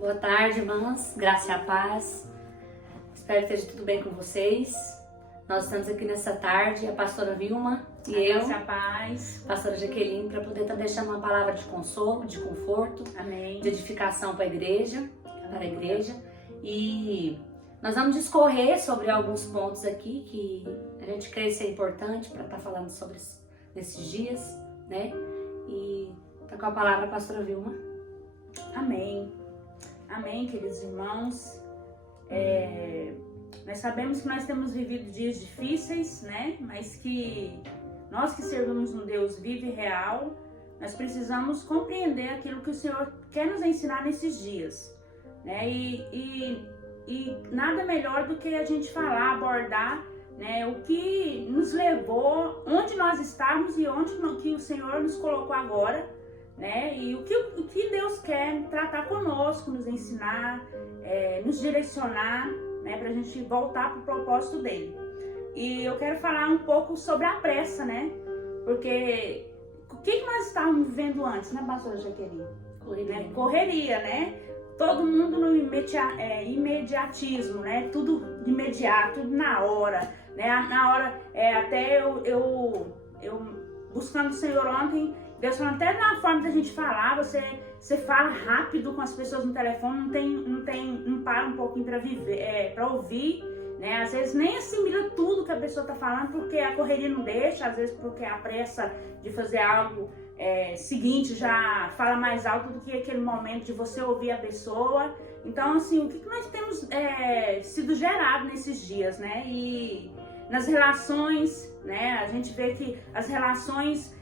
Boa tarde, irmãs. Graça e a paz. Espero que esteja tudo bem com vocês. Nós estamos aqui nessa tarde, a pastora Vilma e eu, Graça e a paz. pastora Jaqueline, para poder estar deixando uma palavra de consolo, de conforto, Amém. de edificação para a igreja. E nós vamos discorrer sobre alguns pontos aqui que a gente crê ser importante para estar falando sobre nesses dias, né? E tá com a palavra a pastora Vilma. Amém. Amém, queridos irmãos. Nós sabemos que nós temos vivido dias difíceis, né? Mas que nós que servimos um Deus vivo e real, nós precisamos compreender aquilo que o Senhor quer nos ensinar nesses dias, né? E nada melhor do que a gente falar, abordar, né, o que nos levou, onde nós estávamos e onde que o Senhor nos colocou agora, né? E o que Deus quer tratar conosco, nos ensinar, nos direcionar, né, para a gente voltar para o propósito dele. E eu quero falar um pouco sobre a pressa, né? Porque o que nós estávamos vivendo antes, né, pastora Jaqueline? Correria, né? Todo mundo no imediatismo, né? Tudo imediato, tudo na hora, né? Na hora, até eu buscando o Senhor ontem, Deus falou, até na forma da gente falar, você fala rápido com as pessoas no telefone, não para um pouquinho para viver, para ouvir, né? Às vezes nem assimila tudo que a pessoa tá falando, porque a correria não deixa, às vezes porque a pressa de fazer algo seguinte já fala mais alto do que aquele momento de você ouvir a pessoa. Então, assim, o que nós temos sido gerado nesses dias, né? E nas relações, né? A gente vê que as relações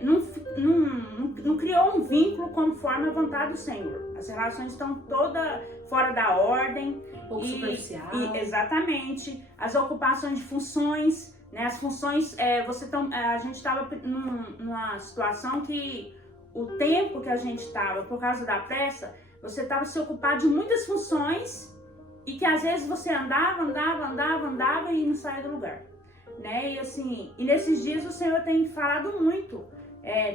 não criou um vínculo conforme a vontade do Senhor. As relações estão todas fora da ordem. Pouco superficial. Exatamente. As ocupações de funções, né? As funções, a gente estava numa situação que o tempo que a gente estava, por causa da pressa, você estava se ocupado de muitas funções e que às vezes você andava e não saía do lugar, né? E assim, e nesses dias o Senhor tem falado muito,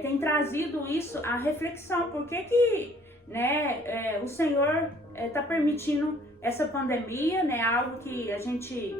tem trazido isso à reflexão, por que né, o Senhor está permitindo essa pandemia, né? Algo que a gente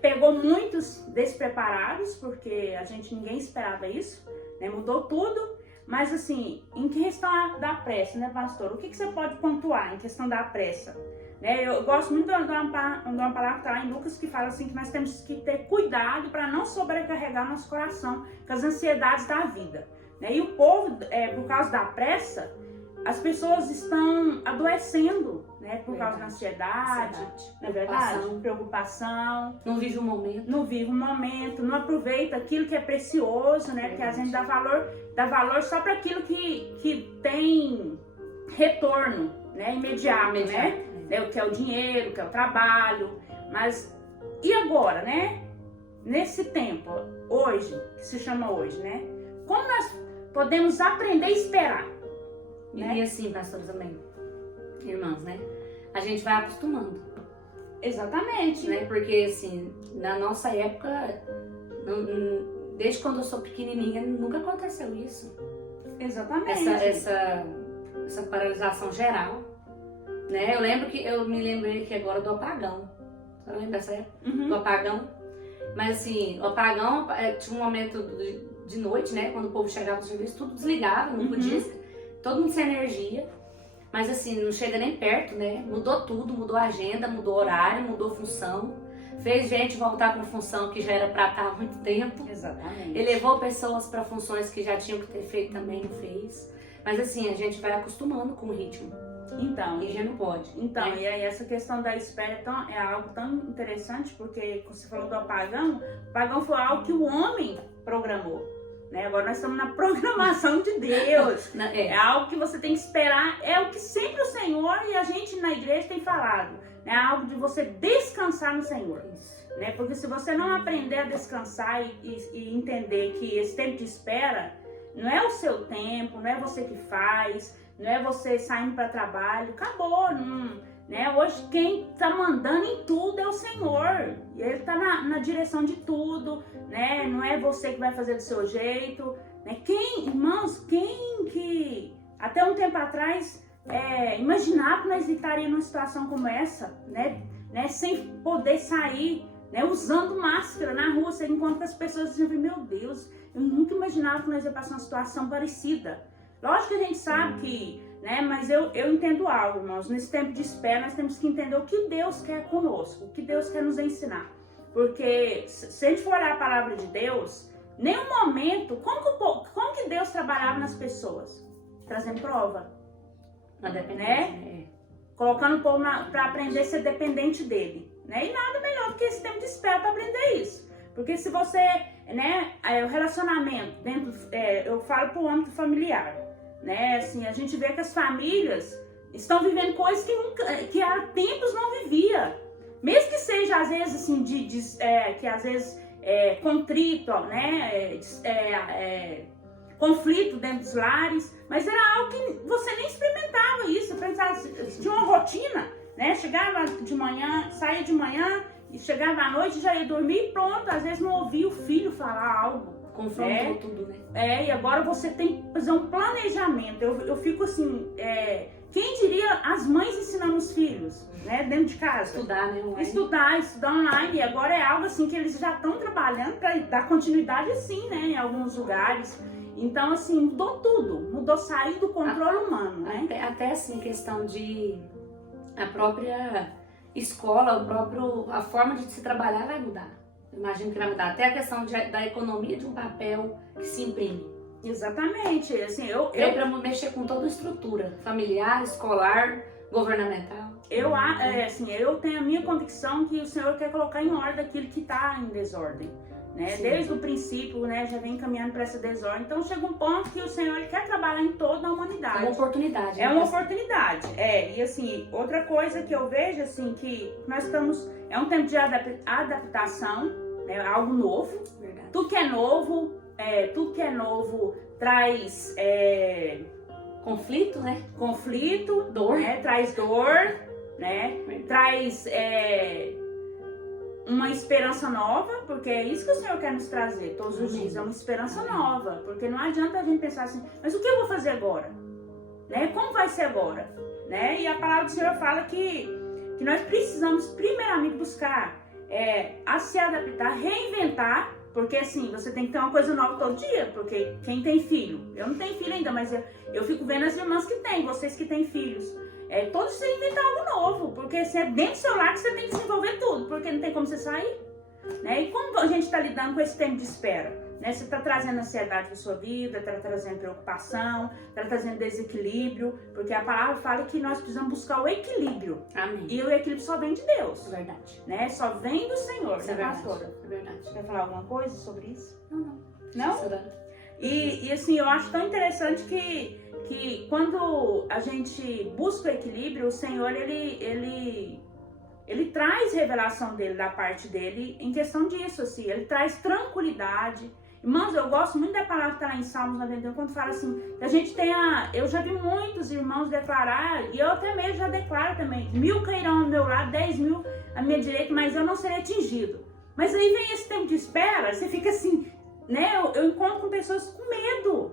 pegou muitos despreparados, porque ninguém esperava isso, né? Mudou tudo. Mas assim, em questão da pressa, né, pastor? O que você pode pontuar em questão da pressa? Né? Eu gosto muito de uma palavra que está lá em Lucas que fala assim que nós temos que ter cuidado para não sobrecarregar nosso coração com as ansiedades da vida. Né? E o povo, por causa da pressa, as pessoas estão adoecendo, né, por causa da ansiedade, não é verdade? Preocupação. Não vive o momento. Não vive o momento, não aproveita aquilo que é precioso, né? Porque a gente dá valor só para aquilo que tem retorno, né, imediato, né? Que é o dinheiro, que é o trabalho. Mas e agora, né? Nesse tempo, hoje, que se chama hoje, né? Como nós podemos aprender a esperar? Né? E assim, pastor também, irmãs, né? A gente vai acostumando. Exatamente. Né? Porque assim, na nossa época, desde quando eu sou pequenininha, nunca aconteceu isso. Exatamente. Essa paralisação geral, né? Eu me lembrei aqui agora do apagão. Você lembra dessa época? Uhum. Do apagão. Mas assim, o apagão tinha um momento de noite, né? Quando o povo chegava no serviço, tudo desligava, não podia. Todo mundo sem energia, mas assim, não chega nem perto, né? Mudou tudo, mudou a agenda, mudou horário, mudou função. Fez gente voltar para função que já era para estar há muito tempo. Exatamente. Elevou pessoas para funções que já tinham que ter feito também, não fez. Mas assim, a gente vai acostumando com o ritmo. Então, e já não pode. Então, né? E aí essa questão da espera é algo tão interessante, porque você falou do apagão, o apagão foi algo que o homem programou. Né? Agora nós estamos na programação de Deus. É algo que você tem que esperar, é o que sempre o Senhor e a gente na igreja tem falado. É algo de você descansar no Senhor. Né? Porque se você não aprender a descansar e entender que esse tempo de espera não é o seu tempo, não é você que faz, não é você saindo para trabalho, acabou. Né? Hoje quem está mandando em tudo é o Senhor. Ele está na direção de tudo, né? Não é você que vai fazer do seu jeito. Né? Irmãos, quem que até um tempo atrás imaginar que nós estaríamos numa situação como essa, né? Sem poder sair, né? Usando máscara na rua. Você encontra as pessoas dizendo, meu Deus, eu nunca imaginava que nós ia passar uma situação parecida. Lógico que a gente sabe que, né? Mas eu entendo algo, irmãos. Nesse tempo de espera, nós temos que entender o que Deus quer conosco, o que Deus quer nos ensinar. Porque se a gente for olhar a palavra de Deus, nenhum momento, como que Deus trabalhava nas pessoas? Trazendo prova, né? Colocando o povo para aprender a ser dependente dele, né? E nada melhor do que esse tempo de espera para aprender isso. Porque se você, né, o relacionamento dentro, eu falo pro âmbito familiar, né? Assim, a gente vê que as famílias estão vivendo coisas que há tempos não vivia. Mesmo que seja, às vezes, assim, que às vezes contrito, né? Conflito dentro dos lares, mas era algo que você nem experimentava isso. Tinha uma rotina, né? Chegava de manhã, saía de manhã, e chegava à noite, já ia dormir e pronto. Às vezes não ouvia o filho falar algo. Confrontou tudo, né? E agora você tem que fazer um planejamento. Eu fico assim, quem diria as mães ensinando os filhos, né, dentro de casa? Estudar, né? Online. Estudar online. E agora é algo assim que eles já estão trabalhando para dar continuidade assim, né, em alguns lugares. Então, assim, mudou tudo. Mudou, sair do controle humano, né? Até assim, questão de a própria escola, a forma de se trabalhar vai mudar. Imagino que vai mudar. Até a questão da economia de um papel que se imprime. Exatamente. Assim, para mexer com toda a estrutura familiar, escolar, governamental. Eu tenho a minha convicção que o Senhor quer colocar em ordem aquilo que está em desordem. Né? Desde o princípio, né, já vem caminhando para essa desordem. Então chega um ponto que o Senhor ele quer trabalhar em toda a humanidade. É uma oportunidade. É uma oportunidade. E assim, outra coisa que eu vejo assim, que nós estamos, é um tempo de adaptação, né, algo novo. Verdade. Tudo que é novo traz conflito, né? Conflito, dor, né? Traz dor, né? Verdade. Traz uma esperança nova, porque é isso que o Senhor quer nos trazer todos os dias, é uma esperança nova, porque não adianta a gente pensar assim, mas o que eu vou fazer agora? Né? Como vai ser agora? Né? E a palavra do Senhor fala que nós precisamos primeiramente buscar a se adaptar, reinventar, porque assim, você tem que ter uma coisa nova todo dia, porque quem tem filho, eu não tenho filho ainda, mas eu fico vendo as irmãs que têm, vocês que têm filhos, todos têm que inventar algo novo, porque se é dentro do seu lar que você tem que desenvolver tudo, porque não tem como você sair, né? E como a gente está lidando com esse tempo de espera? Né? Você está trazendo ansiedade para sua vida, está trazendo preocupação, está trazendo desequilíbrio, porque a palavra fala que nós precisamos buscar o equilíbrio. Amém. E o equilíbrio só vem de Deus. É verdade. Né? Só vem do Senhor, Isso né, é pastora? É verdade. Você quer falar alguma coisa sobre isso? Não. Não? E assim, eu acho tão interessante que quando a gente busca o equilíbrio, o Senhor, ele traz revelação dele, da parte dele, em questão disso, assim, ele traz tranquilidade. Irmãos, eu gosto muito da palavra que está lá em Salmos 91, quando fala assim, que a gente tem eu já vi muitos irmãos declarar, e eu até mesmo já declaro também, 1000 cairão ao meu lado, 10.000 à minha direita, mas eu não serei atingido. Mas aí vem esse tempo de espera, você fica assim, né, eu encontro com pessoas com medo,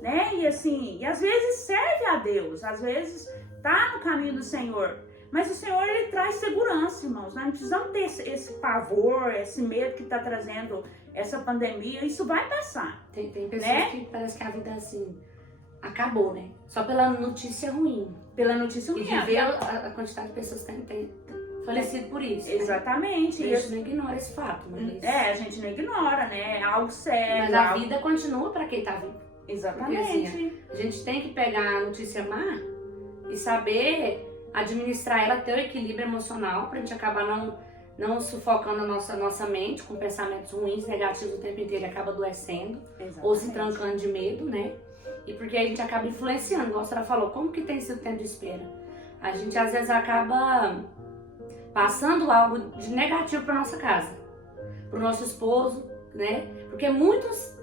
né, e assim, e às vezes serve a Deus, às vezes tá no caminho do Senhor, mas o Senhor, ele traz segurança, irmãos, nós não precisamos ter esse pavor, esse medo que está trazendo essa pandemia, isso vai passar. Tem pessoas, né? Que parece que a vida assim acabou, né? Só pela notícia ruim. Pela notícia ruim. E de ver a quantidade de pessoas que têm falecido por isso. Exatamente. Né? A gente não ignora esse fato. Mas... a gente não ignora, né? É algo sério. Mas a vida continua para quem tá vivo. Exatamente. Porque, assim, a gente tem que pegar a notícia má e saber administrar ela, ter o equilíbrio emocional, pra gente acabar não sufocando a nossa mente com pensamentos ruins, negativos o tempo inteiro, acaba adoecendo. Exatamente. Ou se trancando de medo, né? E porque a gente acaba influenciando, igual a senhora falou, como que tem sido o tempo de espera? A gente às vezes acaba passando algo de negativo para nossa casa, para o nosso esposo, né? Porque muitos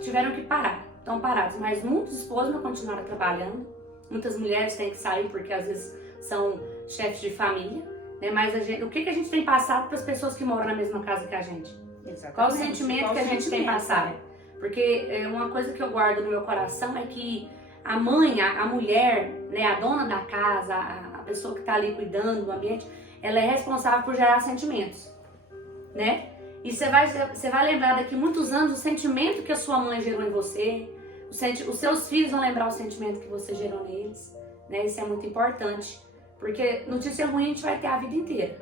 tiveram que parar, estão parados, mas muitos esposos não continuaram trabalhando. Muitas mulheres têm que sair porque às vezes são chefes de família, né? Mas o que a gente tem passado para as pessoas que moram na mesma casa que a gente? Exatamente. Qual o sentimento que a gente tem passado? Porque uma coisa que eu guardo no meu coração é que a mãe, a mulher, né, a dona da casa, a pessoa que está ali cuidando do ambiente, ela é responsável por gerar sentimentos, né? E você vai lembrar daqui a muitos anos o sentimento que a sua mãe gerou em você, os seus filhos vão lembrar o sentimento que você gerou neles, né? Isso é muito importante, porque notícia ruim a gente vai ter a vida inteira.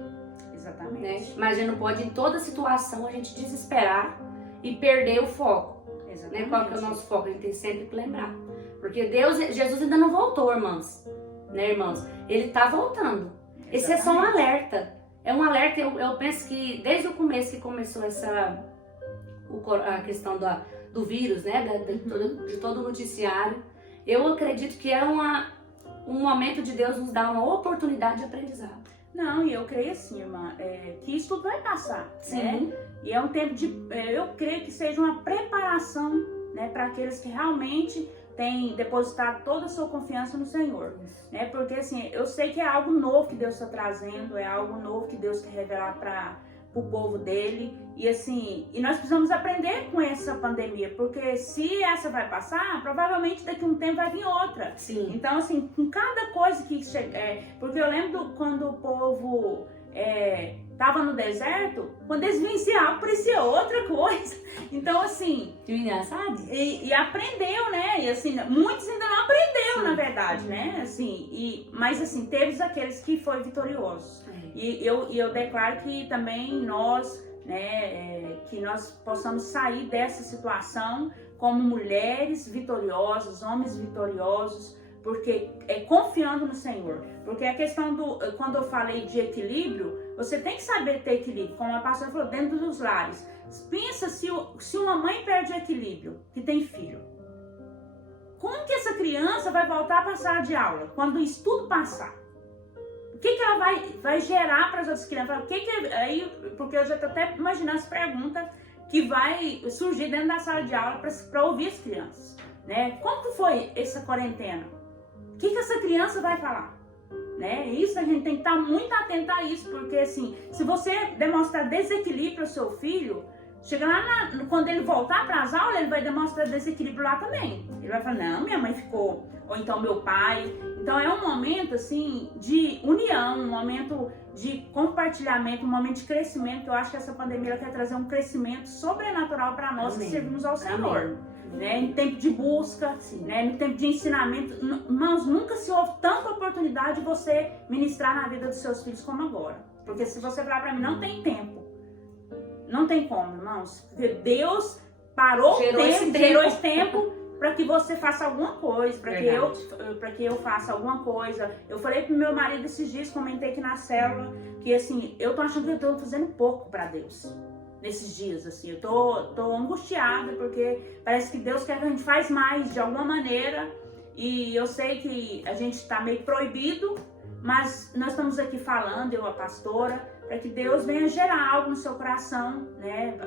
Exatamente. Né? Mas a gente não pode, em toda situação, a gente desesperar e perder o foco. Né? Qual que é o nosso foco? A gente tem sempre que lembrar. Porque Jesus ainda não voltou, irmãs. Né, irmãos? Ele está voltando. Exatamente. Esse é só um alerta. É um alerta, eu penso que desde o começo que começou a questão do vírus, né? De todo o noticiário, eu acredito que é um momento de Deus nos dar uma oportunidade de aprendizado. Não, e eu creio assim, irmã, que isso tudo vai passar, Sim. Né? E é um tempo eu creio que seja uma preparação, né, para aqueles que realmente têm depositado toda a sua confiança no Senhor, né? Porque assim, eu sei que é algo novo que Deus está trazendo, é algo novo que Deus quer revelar para o povo dele, e assim, e nós precisamos aprender com essa pandemia, porque se essa vai passar, provavelmente daqui a um tempo vai vir outra. Sim. Então assim, com cada coisa que chega, porque eu lembro quando o povo tava no deserto, quando eles venciam, parecia outra coisa. Então assim, Que engraçado. E aprendeu, né? E assim, muitos ainda não aprendeu, Sim. na verdade, né? Assim, mas assim, teve aqueles que foram vitoriosos. E eu declaro que também nós, né, que nós possamos sair dessa situação como mulheres vitoriosas, homens vitoriosos, porque confiando no Senhor. Porque a questão quando eu falei de equilíbrio, você tem que saber ter equilíbrio, como a pastora falou, dentro dos lares. Pensa se uma mãe perde o equilíbrio, que tem filho. Como que essa criança vai voltar para a sala de aula, quando isso tudo passar? O que ela vai gerar para as outras crianças? Aí, porque eu já estou até imaginando as perguntas que vai surgir dentro da sala de aula para ouvir as crianças, né? Como que foi essa quarentena? O que essa criança vai falar? Né? Isso a gente tem que estar muito atento a isso, porque assim, se você demonstrar desequilíbrio ao seu filho, chega lá quando ele voltar para as aulas, ele vai demonstrar desequilíbrio lá também. Ele vai falar, não, minha mãe ficou, ou então meu pai. Então é um momento assim de união, um momento de compartilhamento, um momento de crescimento. Eu acho que essa pandemia quer trazer um crescimento sobrenatural para nós. Amém. Que servimos ao Senhor. Amém. Né? Em tempo de busca, né? Em tempo de ensinamento. Irmãos, nunca se houve tanta oportunidade de você ministrar na vida dos seus filhos como agora. Porque se você falar para mim, não tem tempo. Não tem como, irmãos. Deus parou gerou esse tempo para que você faça alguma coisa, para que eu faça alguma coisa. Eu falei pro meu marido esses dias, comentei aqui na célula, que assim, eu tô achando que eu tô fazendo pouco para Deus. Nesses dias, assim, eu tô angustiada, porque parece que Deus quer que a gente faz mais de alguma maneira, e eu sei que a gente tá meio proibido, mas nós estamos aqui falando, eu, a pastora, para que Deus venha gerar algo no seu coração, né,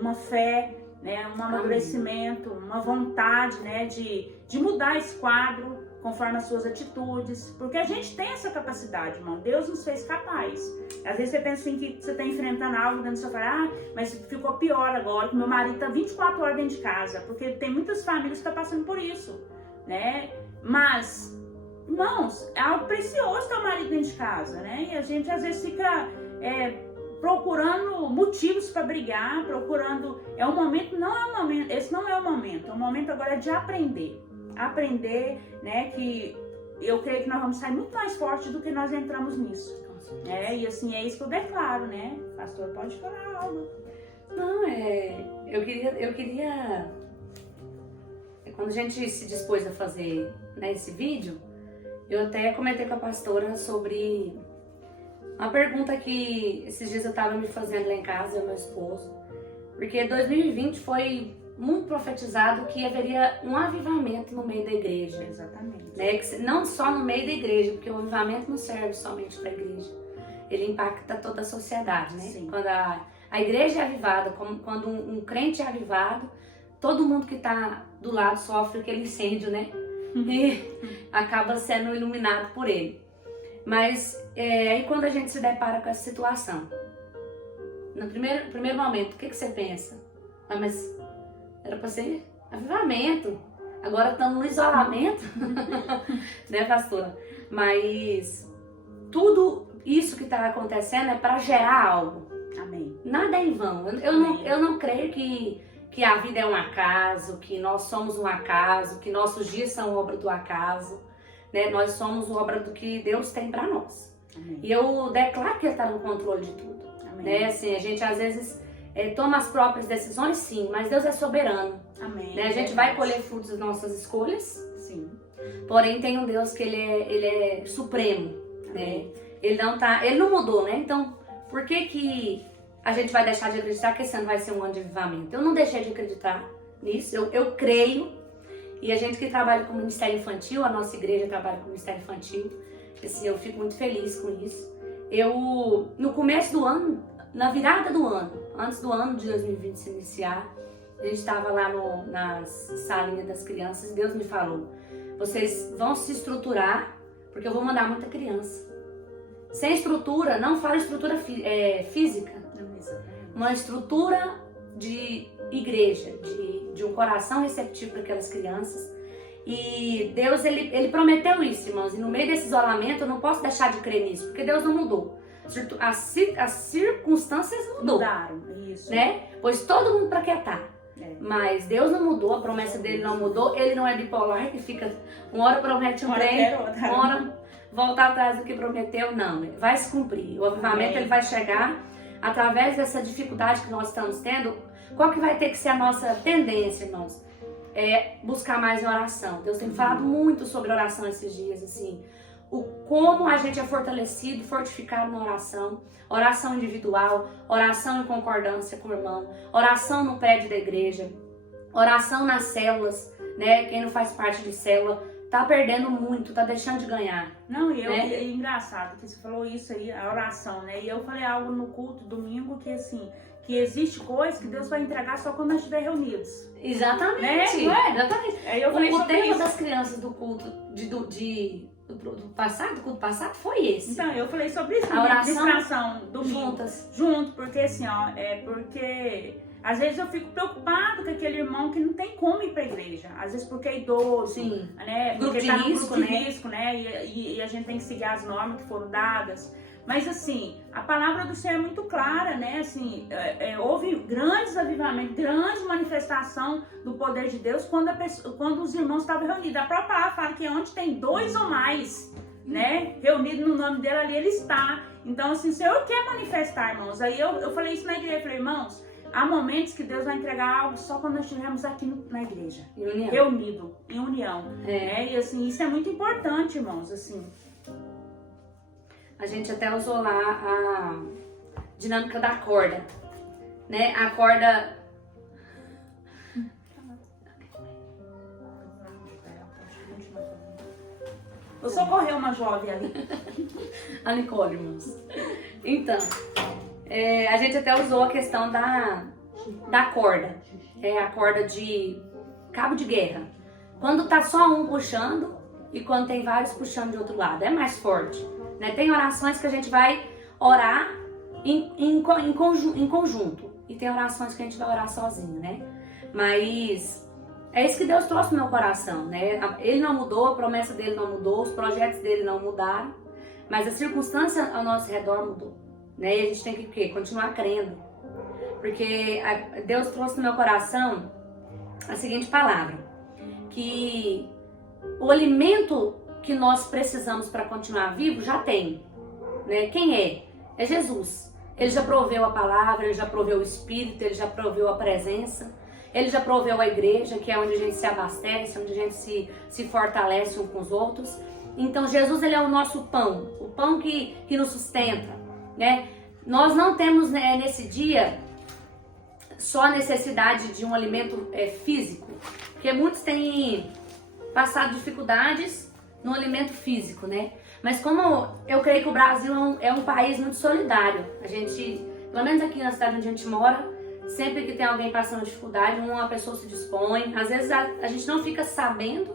uma fé, né, um amadurecimento, uma vontade, né, de mudar esse quadro conforme as suas atitudes, porque a gente tem essa capacidade, irmão. Deus nos fez capaz. Às vezes você pensa assim que você está enfrentando algo dentro do seu carro, mas ficou pior agora, que meu marido está 24 horas dentro de casa, porque tem muitas famílias que estão passando por isso, né? Mas, irmãos, é algo precioso ter o marido dentro de casa, né? E a gente às vezes fica procurando motivos para brigar, procurando... Esse não é o momento. O momento agora é de aprender, né, que eu creio que nós vamos sair muito mais forte do que nós entramos nisso. E assim, é isso que eu declaro, né? Pastor, pode falar algo. Não, eu queria... Quando a gente se dispôs a fazer, né, esse vídeo, eu até comentei com a pastora sobre uma pergunta que esses dias eu estava me fazendo lá em casa, eu e meu esposo. Porque 2020 foi muito profetizado que haveria um avivamento no meio da igreja. Exatamente. Né? Não só no meio da igreja, porque o avivamento não serve somente para a igreja. Ele impacta toda a sociedade, né? Sim. Quando a igreja é avivada, quando um crente é avivado, todo mundo que está do lado sofre aquele incêndio, né? E acaba sendo iluminado por ele. Mas aí quando a gente se depara com essa situação, no primeiro momento, o que você pensa? Mas era para ser avivamento. Agora estamos no isolamento, né, pastora? Mas tudo isso que está acontecendo é para gerar algo. Amém. Nada é em vão. Eu não creio que a vida é um acaso, que nós somos um acaso, que nossos dias são obra do acaso, né? Nós somos obra do que Deus tem para nós. Amém. E eu declaro que Ele está no controle de tudo. Amém. Né? Assim, a gente às vezes toma as próprias decisões, sim, mas Deus é soberano. Amém. Né? A gente vai colher frutos das nossas escolhas, Sim. porém tem um Deus que ele é supremo. Né? Ele não mudou, né? Então, por que a gente vai deixar de acreditar que esse ano vai ser um ano de avivamento? Eu não deixei de acreditar nisso, eu creio. E a gente que trabalha com o Ministério Infantil, a nossa igreja trabalha com o Ministério Infantil, assim, eu fico muito feliz com isso. No começo do ano, na virada do ano, antes do ano de 2020 se iniciar, a gente estava lá na salinha das crianças e Deus me falou, vocês vão se estruturar, porque eu vou mandar muita criança. Sem estrutura, não fala estrutura física, uma estrutura de igreja, de um coração receptivo para aquelas crianças. E Deus, ele prometeu isso, irmãos. E no meio desse isolamento, eu não posso deixar de crer nisso, porque Deus não mudou. As circunstâncias mudaram, isso. Né? Pois todo mundo para quietar. Mas Deus não mudou, a promessa dele não mudou. Ele não é bipolar, que fica uma hora promete um trem, uma hora voltar atrás do que prometeu. Não, vai se cumprir. O avivamento ele vai chegar através dessa dificuldade que nós estamos tendo. Qual que vai ter que ser a nossa tendência, irmãos? É buscar mais em oração. Deus tem falado muito sobre oração esses dias, assim. Como a gente é fortalecido, fortificado na oração. Oração individual, oração em concordância com o irmão, oração no prédio da igreja, oração nas células, né? Quem não faz parte de célula tá perdendo muito, tá deixando de ganhar. Não, e é engraçado que você falou isso aí, a oração, né? E eu falei algo no culto domingo que assim, que existe coisa que Deus vai entregar só quando nós estiver reunidos. Exatamente. Né? Exatamente. Aí eu falei o sobre tema isso. das crianças do culto do culto passado foi esse. Então, eu falei sobre isso. A oração domingo. Junto, porque assim, ó, porque às vezes eu fico preocupado com aquele irmão que não tem como ir pra igreja. Às vezes porque é idoso, sim, né? Porque grupo tá de no risco, grupo de né? risco, né? E a gente tem que seguir as normas que foram dadas. Mas assim, a palavra do Senhor é muito clara, né? Assim, houve grandes avivamentos, grande manifestação do poder de Deus quando os irmãos estavam reunidos. A própria palavra fala que onde tem 2 ou mais, né? Reunido no nome dele, ali ele está. Então, assim, o Senhor quer manifestar, irmãos. Aí eu falei isso na igreja, eu falei, irmãos, há momentos que Deus vai entregar algo só quando nós estivermos aqui na igreja. Reunido, em união. Né? E assim, isso é muito importante, irmãos, assim. A gente até usou lá a dinâmica da corda, né? A corda... Eu socorri uma jovem ali. A Nicole, irmãos. Então, a gente até usou a questão da corda. A corda de cabo de guerra. Quando tá só um puxando e quando tem vários puxando de outro lado. É mais forte. Né? Tem orações que a gente vai orar em conjunto. E tem orações que a gente vai orar sozinho, né? Mas é isso que Deus trouxe no meu coração, né? Ele não mudou, a promessa dele não mudou, os projetos dele não mudaram. Mas a circunstância ao nosso redor mudou. Né? E a gente tem que o quê? Continuar crendo. Porque Deus trouxe no meu coração a seguinte palavra. Que o alimento que nós precisamos para continuar vivo já tem, né? Quem é? É Jesus. Ele já proveu a palavra, ele já proveu o Espírito, ele já proveu a presença, ele já proveu a igreja, que é onde a gente se abastece, onde a gente se fortalece uns com os outros. Então Jesus, ele é o nosso pão, o pão que nos sustenta, né? Nós não temos, né, nesse dia só a necessidade de um alimento físico, porque muitos têm passado dificuldades no alimento físico, né? Mas como eu creio que o Brasil é um país muito solidário, a gente, pelo menos aqui na cidade onde a gente mora, sempre que tem alguém passando dificuldade, uma pessoa se dispõe. Às vezes a gente não fica sabendo,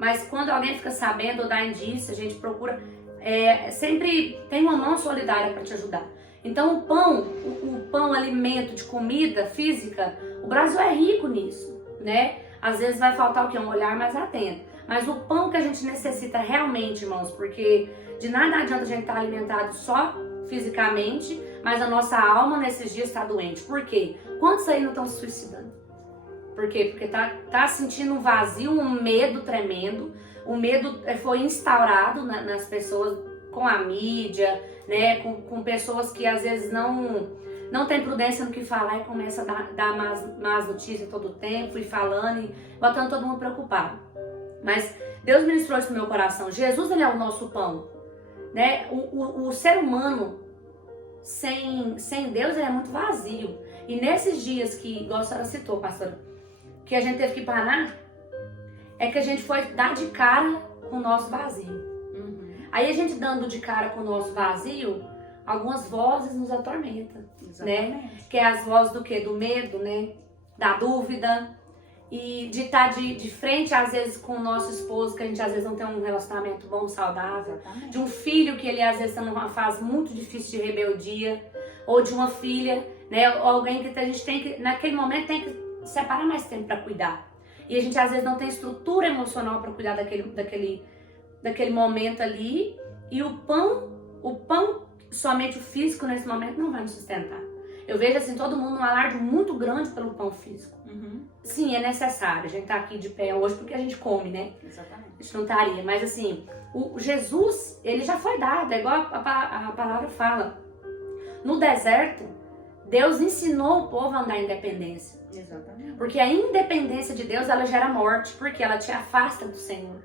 mas quando alguém fica sabendo ou dá indício, a gente procura, sempre tem uma mão solidária para te ajudar. Então o pão, alimento de comida física, o Brasil é rico nisso, né? às vezes vai faltar o quê? Um olhar mais atento. Mas o pão que a gente necessita realmente, irmãos, porque de nada adianta a gente estar alimentado só fisicamente, mas a nossa alma nesses dias está doente. Por quê? Quantos aí não estão se suicidando? Por quê? Porque tá sentindo um vazio, um medo tremendo. O medo foi instaurado nas pessoas com a mídia, né? Com pessoas que às vezes não tem prudência no que falar e começa a dar más notícias todo o tempo e falando e botando todo mundo preocupado. Mas Deus ministrou isso no meu coração. Jesus, ele é o nosso pão, né? O ser humano sem Deus, ele é muito vazio. E nesses dias que, igual a senhora citou, pastora, que a gente teve que parar, é que a gente foi dar de cara com o nosso vazio. Aí a gente dando de cara com o nosso vazio, algumas vozes nos atormentam, né? Que é as vozes do quê? Do medo, né? Da dúvida. E de estar de frente, às vezes, com o nosso esposo, que a gente às vezes não tem um relacionamento bom, saudável. Exatamente. De um filho que ele às vezes está numa fase muito difícil de rebeldia. Ou de uma filha, né? Ou alguém que a gente tem que, naquele momento, tem que separar mais tempo para cuidar. E a gente às vezes não tem estrutura emocional para cuidar daquele momento ali. E o pão, somente o físico nesse momento não vai nos sustentar. Eu vejo assim, todo mundo um alarde muito grande pelo pão físico. Sim, é necessário. A gente tá aqui de pé hoje porque a gente come, né? Exatamente. A gente não estaria. Mas assim, o Jesus, ele já foi dado. É igual a palavra fala. No deserto, Deus ensinou o povo a andar em independência. Exatamente. Porque a independência de Deus, ela gera morte. Porque ela te afasta do Senhor.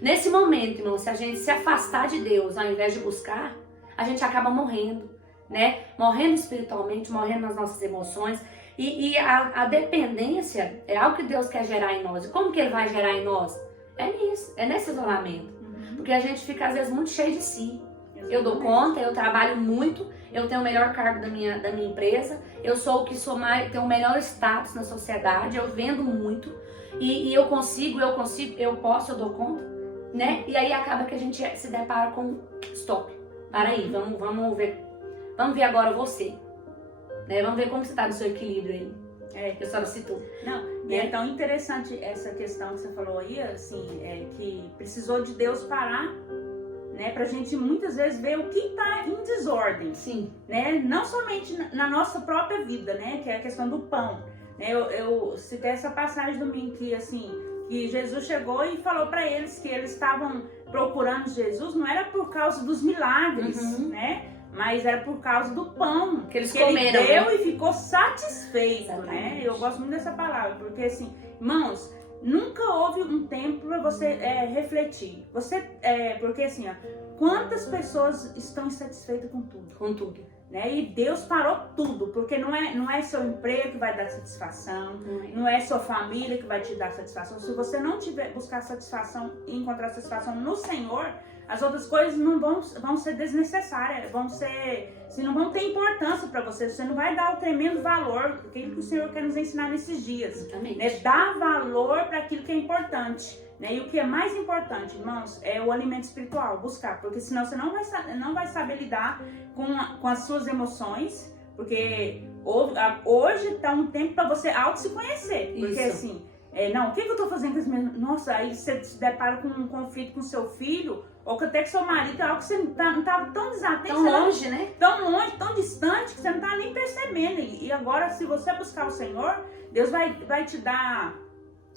Nesse momento, irmão, se a gente se afastar de Deus ao invés de buscar, a gente acaba morrendo, né? Morrendo espiritualmente, morrendo nas nossas emoções. E a dependência é algo que Deus quer gerar em nós. E como que Ele vai gerar em nós? É nisso, é nesse isolamento. Porque a gente fica, às vezes, muito cheio de si. Eu dou conta, eu trabalho muito, eu tenho o melhor cargo da minha empresa, eu sou o que tenho o melhor status na sociedade, eu vendo muito, e eu consigo, eu posso, eu dou conta, né? E aí acaba que a gente se depara com stop. Para aí, vamos ver agora você. Né? Vamos ver como você está no seu equilíbrio aí. Que a senhora citou. Não, e é tão interessante essa questão que você falou aí, assim, que precisou de Deus parar, né, pra gente muitas vezes ver o que está em desordem. Sim. Né? Não somente na nossa própria vida, né, que é a questão do pão. Né? Eu citei essa passagem domingo que, assim, que Jesus chegou e falou para eles que eles estavam procurando Jesus, não era por causa dos milagres, né? Mas era por causa do pão que eles comeram, ele deu, né? E ficou satisfeito, Exatamente. Né? Eu gosto muito dessa palavra, porque assim, irmãos, nunca houve um tempo para você refletir. Porque assim, ó, quantas pessoas estão insatisfeitas com tudo? Com tudo. Né? E Deus parou tudo, porque não é seu emprego que vai dar satisfação, não é sua família que vai te dar satisfação. Se você não tiver buscar satisfação e encontrar satisfação no Senhor, as outras coisas não vão ser desnecessárias, não vão ter importância para você. Você não vai dar o tremendo valor, aquilo que o Senhor quer nos ensinar nesses dias. Né? Dar valor para aquilo que é importante. Né? E o que é mais importante, irmãos, é o alimento espiritual, buscar. Porque senão você não vai saber lidar com as suas emoções. Porque hoje está um tempo para você se conhecer. Porque assim, o que eu estou fazendo com as minhas... Nossa, aí você se depara com um conflito com seu filho, ou até com seu marido, é algo que você não estava tão desatento. Tão longe, né? Tão longe, tão distante, que você não está nem percebendo. E agora, se você buscar o Senhor, Deus vai te dar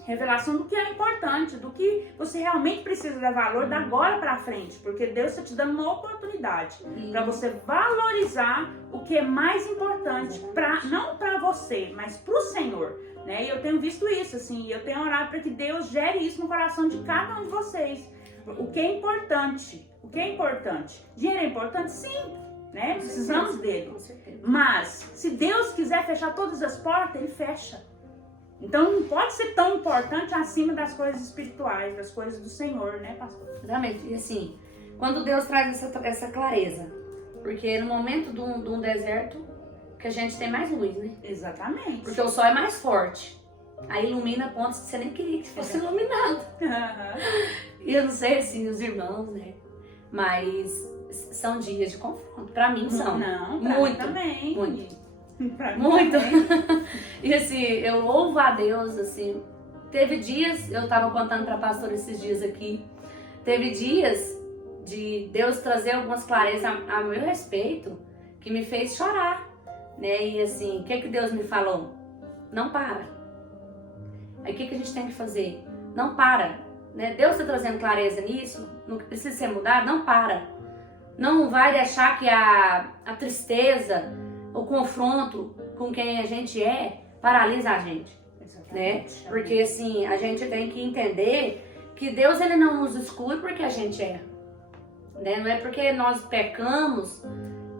revelação do que é importante, do que você realmente precisa dar valor da agora para frente, porque Deus está te dando uma oportunidade para você valorizar o que é mais importante, não para você, mas para o Senhor. Né? E eu tenho visto isso, assim, eu tenho orado para que Deus gere isso no coração de cada um de vocês. O que é importante? Dinheiro é importante? Sim, né? Precisamos dele. Mas, se Deus quiser fechar todas as portas, Ele fecha. Então, não pode ser tão importante acima das coisas espirituais, das coisas do Senhor, né, pastor? Exatamente. E assim, quando Deus traz essa clareza, porque no momento de um deserto, que a gente tem mais luz, né? Exatamente. Porque o sol é mais forte. Aí ilumina pontos que você nem queria que fosse iluminado. E eu não sei, assim, os irmãos, né? Mas são dias de confronto. Pra mim são. Não, pra muito, mim também. Muito. Pra mim Muito. também. E assim, eu louvo a Deus, assim, teve dias, eu tava contando pra pastora esses dias aqui, teve dias de Deus trazer algumas clarezas a meu respeito, que me fez chorar, né? E assim, o que Deus me falou? Não para. Aí o que a gente tem que fazer? Não para, né? Deus está trazendo clareza nisso, no que precisa ser mudado, não para. Não vai deixar que a tristeza, o confronto com quem a gente paralisa a gente, né? Porque assim, a gente tem que entender que Deus, ele não nos exclui porque a gente erra, né? Não é porque nós pecamos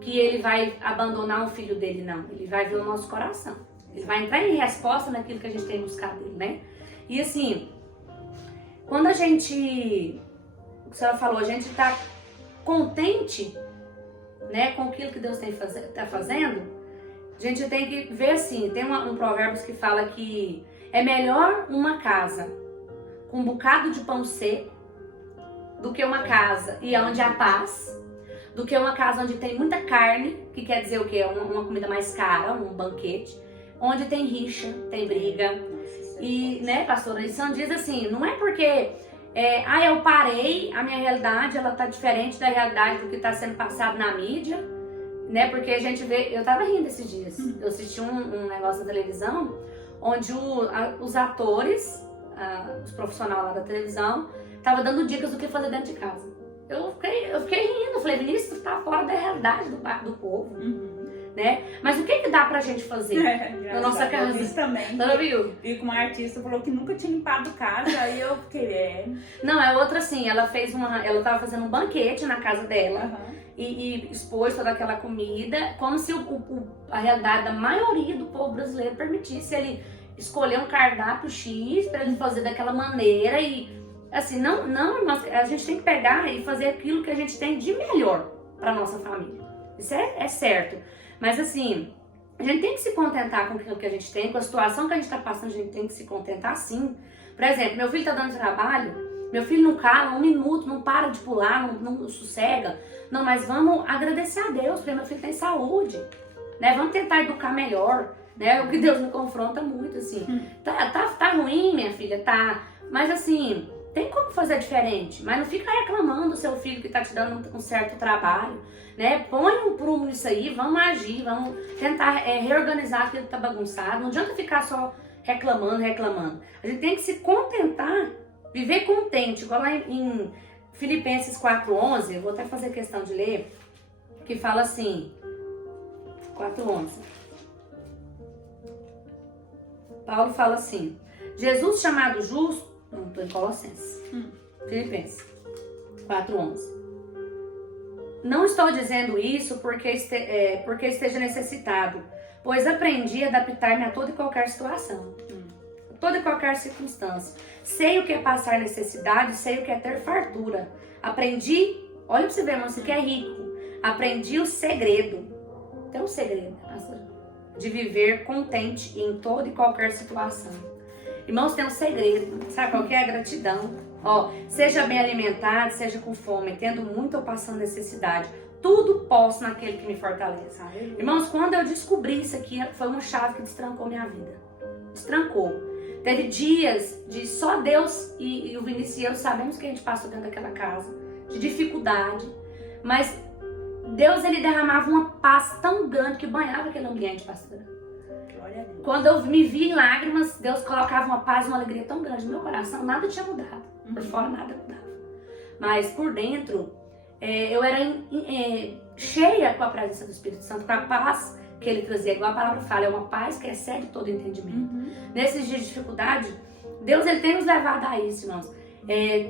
que ele vai abandonar o filho dele, não. Ele vai ver o nosso coração. Ele vai entrar em resposta naquilo que a gente tem buscado dele, né? E assim, quando a gente, o que a senhora falou, a gente tá contente, né, com aquilo que Deus tá fazendo, a gente tem que ver assim, tem um provérbio que fala que é melhor uma casa com um bocado de pão seco do que uma casa e onde há paz, do que uma casa onde tem muita carne, que quer dizer o quê? Uma comida mais cara, um banquete, onde tem rixa, tem briga. E, né, pastora, isso diz assim, não é porque eu parei, a minha realidade, ela tá diferente da realidade do que tá sendo passado na mídia, né, porque a gente vê, eu tava rindo esses dias, eu assisti um negócio na televisão, onde os atores, os profissionais lá da televisão, tava dando dicas do que fazer dentro de casa. Eu fiquei rindo, falei, ministro, tá fora da realidade do povo, né? Mas o que dá pra gente fazer na nossa casa? Eu também. Não, viu? Vi que uma artista falou que nunca tinha limpado casa, aí eu fiquei, Não, é outra assim, ela tava fazendo um banquete na casa dela e expôs toda aquela comida, como se a realidade da maioria do povo brasileiro permitisse ele escolher um cardápio X pra ele fazer daquela maneira e assim, não, a gente tem que pegar e fazer aquilo que a gente tem de melhor pra nossa família. Isso é certo. Mas assim, a gente tem que se contentar com aquilo que a gente tem, com a situação que a gente tá passando, a gente tem que se contentar sim. Por exemplo, meu filho tá dando trabalho, meu filho não cala um minuto, não para de pular, não sossega. Não, mas vamos agradecer a Deus, porque meu filho tem saúde, né? Vamos tentar educar melhor, né? O que Deus me confronta muito, assim. Tá ruim, minha filha, tá. Mas assim, tem como fazer diferente, mas não fica reclamando do seu filho que tá te dando um certo trabalho, né? Põe um prumo nisso aí, vamos agir, vamos tentar reorganizar aquilo que tá bagunçado. Não adianta ficar só reclamando. A gente tem que se contentar, viver contente, igual lá em Filipenses 4:11, eu vou até fazer questão de ler, que fala assim, 4:11. Paulo fala assim, Jesus chamado justo, não, estou em Colossenses. Filipenses 4:11. Não estou dizendo isso porque esteja necessitado, pois aprendi a adaptar-me a toda e qualquer situação, toda e qualquer circunstância. Sei o que é passar necessidade, sei o que é ter fartura. Aprendi, olha pra você ver, irmão, você que é rico. Aprendi o segredo, tem um segredo, de viver contente em toda e qualquer situação. Irmãos, tem um segredo, sabe qual que é? A gratidão. Ó, seja bem alimentado, seja com fome, tendo muito ou passando necessidade. Tudo posso naquele que me fortalece. Irmãos, quando eu descobri isso aqui, foi uma chave que destrancou minha vida. Destrancou. Teve dias de só Deus e o Vinícius e eu sabemos que a gente passou dentro daquela casa, de dificuldade, mas Deus, ele derramava uma paz tão grande que banhava aquele ambiente, pastora. Quando eu me vi em lágrimas, Deus colocava uma paz e uma alegria tão grande no meu coração, nada tinha mudado. Por fora nada mudava. Mas por dentro, eu era cheia com a presença do Espírito Santo, com a paz que ele trazia. Igual a palavra fala, é uma paz que excede todo entendimento. Nesses dias de dificuldade, Deus, ele tem nos levado a isso, irmãos.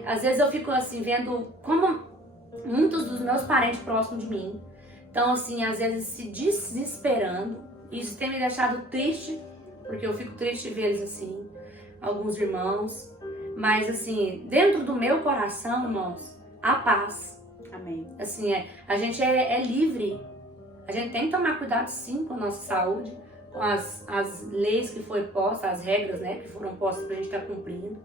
Às vezes eu fico assim, vendo como muitos dos meus parentes próximos de mim estão assim, às vezes se desesperando. Isso tem me deixado triste, porque eu fico triste de ver eles assim, alguns irmãos. Mas assim, dentro do meu coração, irmãos, a paz. Amém. Assim, a gente é livre. A gente tem que tomar cuidado sim com a nossa saúde, com as leis que foram postas, as regras, né, que foram postas pra gente estar cumprindo.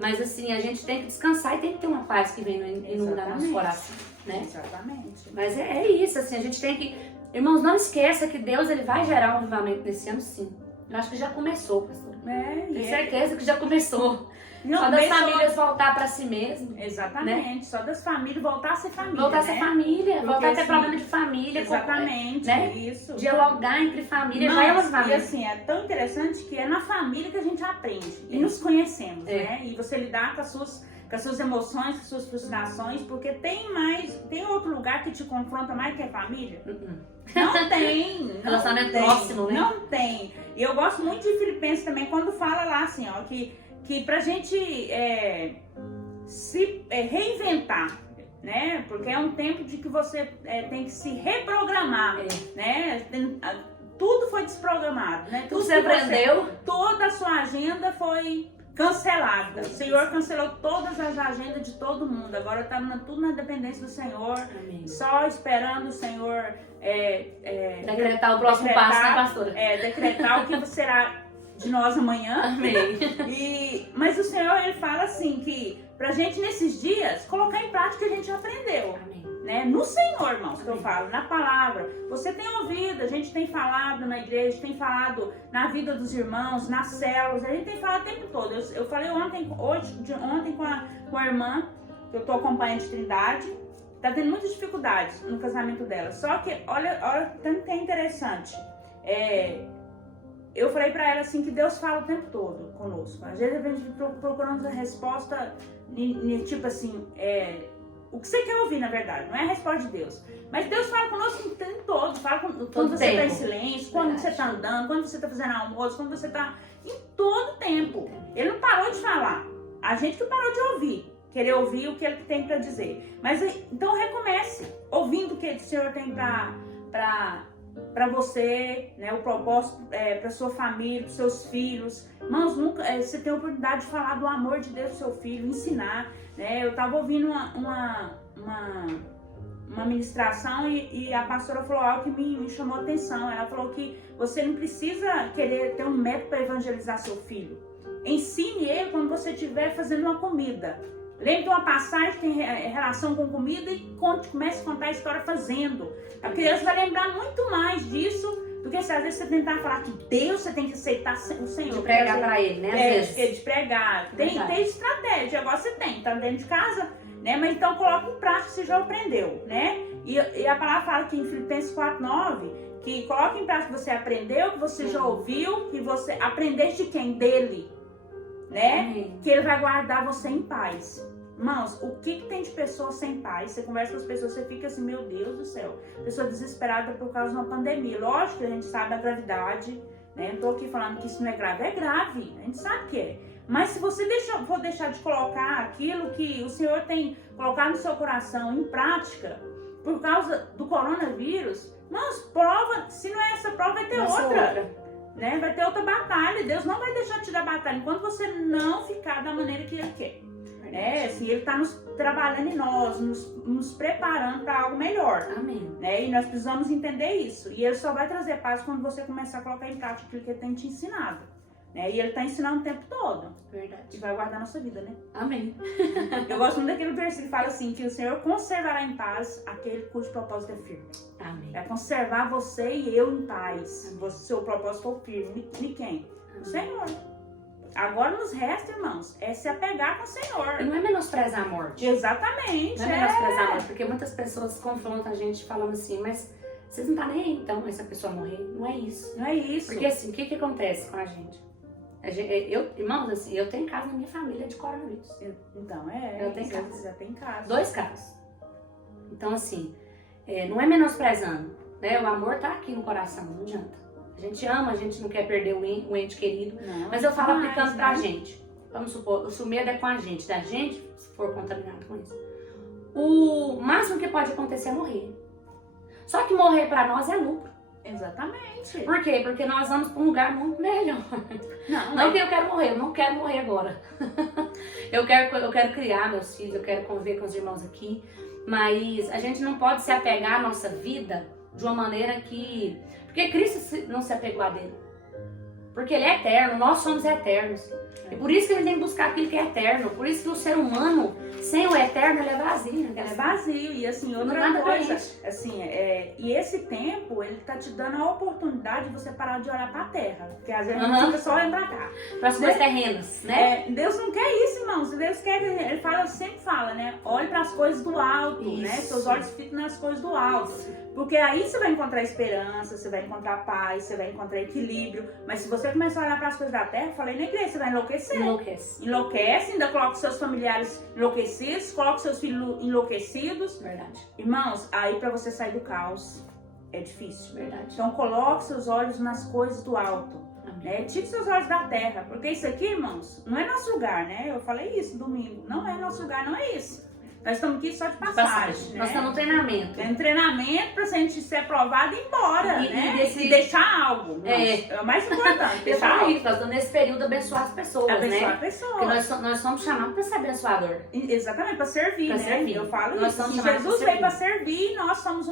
Mas assim, a gente tem que descansar e tem que ter uma paz que vem inundar nosso coração, né? Exatamente. Mas é isso, assim, a gente tem que... Irmãos, não esqueça que Deus, ele vai gerar um avivamento nesse ano, sim. Eu acho que já começou, pastor. Tenho certeza que já começou. Não, só das famílias voltar para si mesmo. Exatamente, né? Só das famílias voltar a ser família. Voltar a ser família, porque, voltar a ter assim, problema de família. Exatamente, né? Isso. Dialogar entre famílias, já é uma família. E assim, é tão interessante que é na família que a gente aprende. E nos conhecemos, né? E você lidar com as suas emoções, com as suas frustrações, porque tem outro lugar que te confronta mais que a família? Não tem. Relacionamento próximo, né? Não tem. E eu gosto muito de Filipenses também, quando fala lá assim, ó, que pra gente se reinventar, né? Porque é um tempo de que você tem que se reprogramar, né? Tudo foi desprogramado, né? Tudo você aprendeu. Toda a sua agenda foi cancelada. O Senhor cancelou todas as agendas de todo mundo. Agora tá tudo na dependência do Senhor. Amém. Só esperando o Senhor decretar o próximo passo, né, pastora? Decretar o que será de nós amanhã. Amém. Mas o Senhor, ele fala assim, que pra gente nesses dias colocar em prática o que a gente aprendeu. Amém. Né? No Senhor, irmãos, que eu falo, na palavra. Você tem ouvido, a gente tem falado na igreja, tem falado na vida dos irmãos, nas células, a gente tem falado o tempo todo. Eu falei ontem com a irmã, que eu tô acompanhando de Trindade, tá tendo muitas dificuldades no casamento dela. Só que, olha tanto que é interessante. Eu falei pra ela assim que Deus fala o tempo todo conosco. Às vezes a gente procurando a resposta, tipo assim, o que você quer ouvir, na verdade, não é a resposta de Deus. Mas Deus fala conosco o tempo todo. Fala quando você está em silêncio, quando você está andando, quando você está fazendo almoço, quando você está em todo tempo. Ele não parou de falar. A gente que parou de ouvir. Querer ouvir o que ele tem para dizer. Mas então recomece ouvindo o que o Senhor tem para você, né? O propósito para sua família, para seus filhos. Irmãos, você tem a oportunidade de falar do amor de Deus pro seu filho, ensinar. Né? Eu estava ouvindo uma ministração e a pastora falou algo que me chamou a atenção. Ela falou que você não precisa querer ter um método para evangelizar seu filho. Ensine ele quando você estiver fazendo uma comida. Lembre de uma passagem que tem relação com comida e comece a contar a história fazendo. A criança vai lembrar muito mais disso do que se às vezes você tentar falar que Deus, você tem que aceitar o Senhor. De pregar para ele, né? Às vezes. De pregar. Tem estratégia, agora você tem, tá dentro de casa, né? Mas então coloca em prática, você já aprendeu, né? E a palavra fala aqui em Filipenses 4:9, que coloca em prática que você aprendeu, que você já ouviu, que você aprendeste de quem? Dele, né? Que ele vai guardar você em paz. Irmãos, o que tem de pessoas sem paz? Você conversa com as pessoas, você fica assim, meu Deus do céu. Pessoa desesperada por causa de uma pandemia. Lógico que a gente sabe a gravidade, né? Não tô aqui falando que isso não é grave. É grave, a gente sabe que é. Mas se você for deixar de colocar aquilo que o Senhor tem colocado no seu coração em prática, por causa do coronavírus, irmãos, prova, se não é essa prova, vai ter outra. Né? Vai ter outra batalha. Deus não vai deixar de te dar batalha enquanto você não ficar da maneira que Ele quer. Assim, Ele está nos trabalhando em nós, nos preparando para algo melhor. Amém. Né? E nós precisamos entender isso. E Ele só vai trazer paz quando você começar a colocar em prática aquilo que Ele tem te ensinado. Né? E Ele está ensinando o tempo todo. Verdade. E vai guardar a nossa vida, né? Amém. Eu gosto muito daquele versículo que fala assim, que o Senhor conservará em paz aquele cujo propósito é firme. Amém. É conservar você e eu em paz. Seu propósito for firme. De quem? O Senhor. Agora nos resta, irmãos, é se apegar com o Senhor. E não é menosprezar a morte. Exatamente. Não é menosprezar a morte, porque muitas pessoas confrontam a gente falando assim, mas vocês não estão nem aí então, essa pessoa morrer. Não é isso. Não é isso. Porque assim, o que acontece com a gente? Irmãos, assim, eu tenho caso na minha família de coronavírus. Então, eu tenho caso. Você já tem caso. 2 casos. Então, assim, não é menosprezando, né? O amor tá aqui no coração, não adianta. A gente ama, a gente não quer perder o ente querido. Não, mas eu falo aplicando pra gente. Vamos supor, o medo é com a gente, da gente, se for contaminado com isso. O máximo que pode acontecer é morrer. Só que morrer pra nós é lucro. Exatamente. Por quê? Porque nós vamos pra um lugar muito melhor. Não que eu quero morrer, eu não quero morrer agora. eu quero criar meus filhos, eu quero conviver com os irmãos aqui. Mas a gente não pode se apegar à nossa vida de uma maneira que... Porque Cristo não se apegou a dele. Porque ele é eterno, nós somos eternos. E por isso que ele tem que buscar aquilo que é eterno. Por isso que o ser humano, sem o eterno, ele é vazio. Ele é vazio. E assim, outra coisa, assim, e esse tempo, ele tá te dando a oportunidade de você parar de olhar pra terra. Porque às vezes a gente fica só olhando pra cá. Para as coisas terrenas, né? Deus não quer isso, irmãos. Deus quer, ele sempre fala, né? Olhe para as coisas do alto, né? Seus olhos ficam nas coisas do alto. Porque aí você vai encontrar esperança, você vai encontrar paz, você vai encontrar equilíbrio. Mas se você começar a olhar para as coisas da terra, eu falei na igreja, você vai enlouquecer. Enlouquece, ainda coloca seus familiares enlouquecidos, coloca seus filhos enlouquecidos. Verdade. Irmãos, aí para você sair do caos é difícil. Verdade. Então coloque seus olhos nas coisas do alto. Né? Tire seus olhos da terra, porque isso aqui, irmãos, não é nosso lugar, né? Eu falei isso domingo, não é nosso lugar, não é isso. Nós estamos aqui só de passagem, né? Nós estamos no treinamento. É um treinamento para a gente ser aprovado e ir embora, né? E deixar algo. É o mais importante. Deixar algo. Nós estamos nesse período abençoar as pessoas, abençoar né? pessoas. Porque nós somos chamados para ser abençoador. Exatamente, para servir, né? Servir. Eu falo nós isso. Jesus veio para servir, nós somos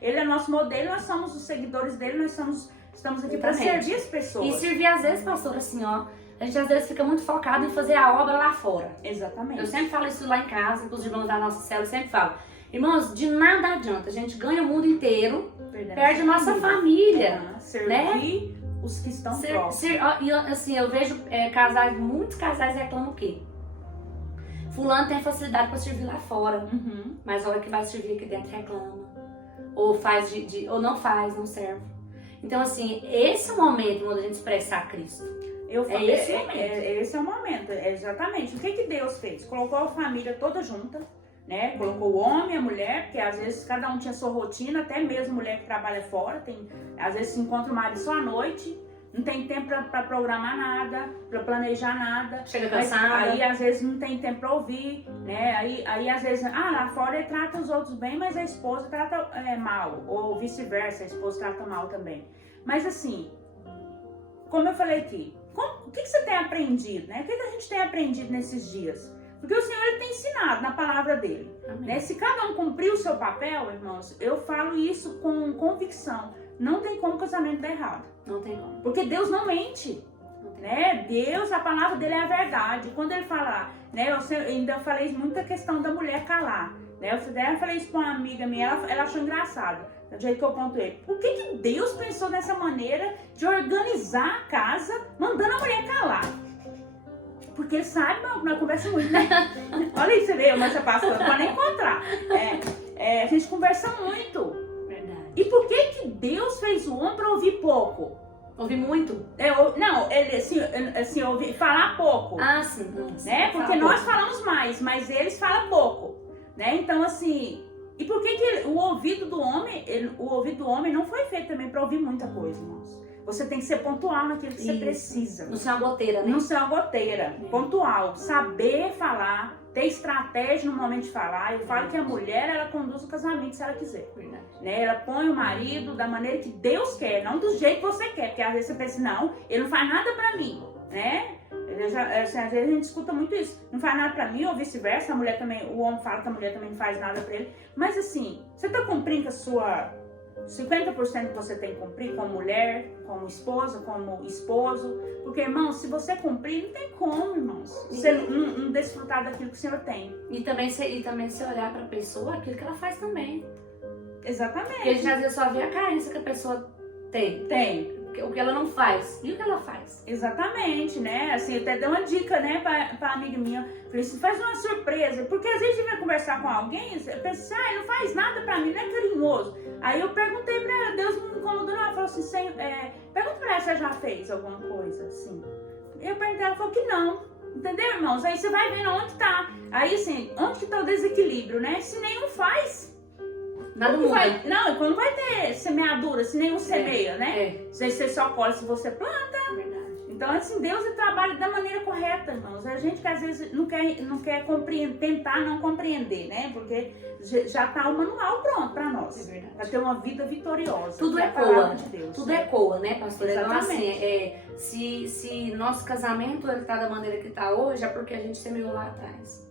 ele é nosso modelo, nós somos os seguidores dele, nós estamos aqui para servir as pessoas. E servir às vezes, pastor, assim, ó. A gente às vezes fica muito focado em fazer a obra lá fora. Exatamente. Eu sempre falo isso lá em casa, inclusive irmãos da nossa célula, eu sempre falo. Irmãos, de nada adianta. A gente ganha o mundo inteiro, perde a nossa família. Servir, né? Os que estão próximos. E assim, eu vejo muitos casais reclamam o quê? Fulano tem facilidade para servir lá fora, mas a hora que vai servir aqui dentro reclama. Ou faz ou não faz, não serve. Então assim, esse é o momento onde a gente expressar Cristo. Esse é o momento, exatamente. O que Deus fez? Colocou a família toda junta, né? Colocou o homem e a mulher, porque às vezes cada um tinha sua rotina, até mesmo mulher que trabalha fora, às vezes se encontra o marido só à noite, não tem tempo para programar nada, para planejar nada. Chega cansada. Aí às vezes não tem tempo para ouvir, né? Aí às vezes, lá fora ele trata os outros bem, mas a esposa trata mal, ou vice-versa, a esposa trata mal também. Mas assim, como eu falei aqui, o que você tem aprendido, né? O que a gente tem aprendido nesses dias? Porque o Senhor ele tem ensinado na palavra dele. Né? Se cada um cumprir o seu papel, irmãos, eu falo isso com convicção. Não tem como o casamento dar errado. Não tem como. Porque Deus não mente. Né? Deus, a palavra dele é a verdade. Quando ele falar, né? Eu ainda falei muita questão da mulher calar. Né? Eu falei isso com uma amiga minha, ela achou engraçado. Do jeito que eu pontuei. Por que Deus pensou nessa maneira de organizar a casa, mandando a mulher calar? Porque ele sabe, nós conversamos muito, né? Olha aí, você vê, mas você passou, não pode nem encontrar. A gente conversa muito. Verdade. E por que Deus fez o homem para ouvir pouco? Ouvir muito? Não, ele assim ouvir, falar pouco. Ah, sim. Né? Porque nós falamos mais, mas eles falam pouco. Né? Então, assim... E por que o ouvido do homem não foi feito também para ouvir muita coisa, irmãos? Você tem que ser pontual naquilo que você precisa. Não ser uma goteira, né? Não ser uma goteira. Pontual. Saber falar, ter estratégia no momento de falar. Eu falo que a mulher, ela conduz o casamento se ela quiser. Né? Ela põe o marido da maneira que Deus quer, não do jeito que você quer. Porque às vezes você pensa, não, ele não faz nada pra mim, né? Às vezes a gente escuta muito isso. Não faz nada pra mim, ou vice-versa. A mulher também, o homem fala que a mulher também não faz nada pra ele. Mas assim, você tá cumprindo a sua 50% que você tem que cumprir como mulher, como esposa, como esposo. Porque, irmãos, se você cumprir, não tem como, irmãos. Você não desfrutar daquilo que o Senhor tem. E também se olhar pra pessoa, aquilo que ela faz também. Exatamente. Porque a gente às vezes só vê a carência que a pessoa tem. O que ela não faz. E o que ela faz? Exatamente, né? Assim, eu até dei uma dica, né, pra amiga minha. Falei assim, faz uma surpresa. Porque às vezes a gente vai conversar com alguém, eu penso assim, não faz nada pra mim, não é carinhoso. Aí eu perguntei pra ela, Deus me incomodou, ela falou assim, pergunta pra ela se ela já fez alguma coisa, assim. Eu perguntei, ela falou que não. Entendeu, irmãos? Aí você vai vendo onde tá. Aí, assim, onde que tá o desequilíbrio, né? Se nenhum faz... Nada muda. Quando vai ter semeadura, se nenhum semeia, né? Se você só colhe, se você planta. Verdade. Então, assim, Deus trabalha da maneira correta, irmãos. A gente que às vezes não quer compreender, tentar não compreender, né? Porque já tá o manual pronto pra nós. É verdade. Pra ter uma vida vitoriosa. Tudo ecoa. Tudo ecoa, né, pastor? Exatamente. Então, assim, se nosso casamento ele tá da maneira que tá hoje, é porque a gente semeou lá atrás.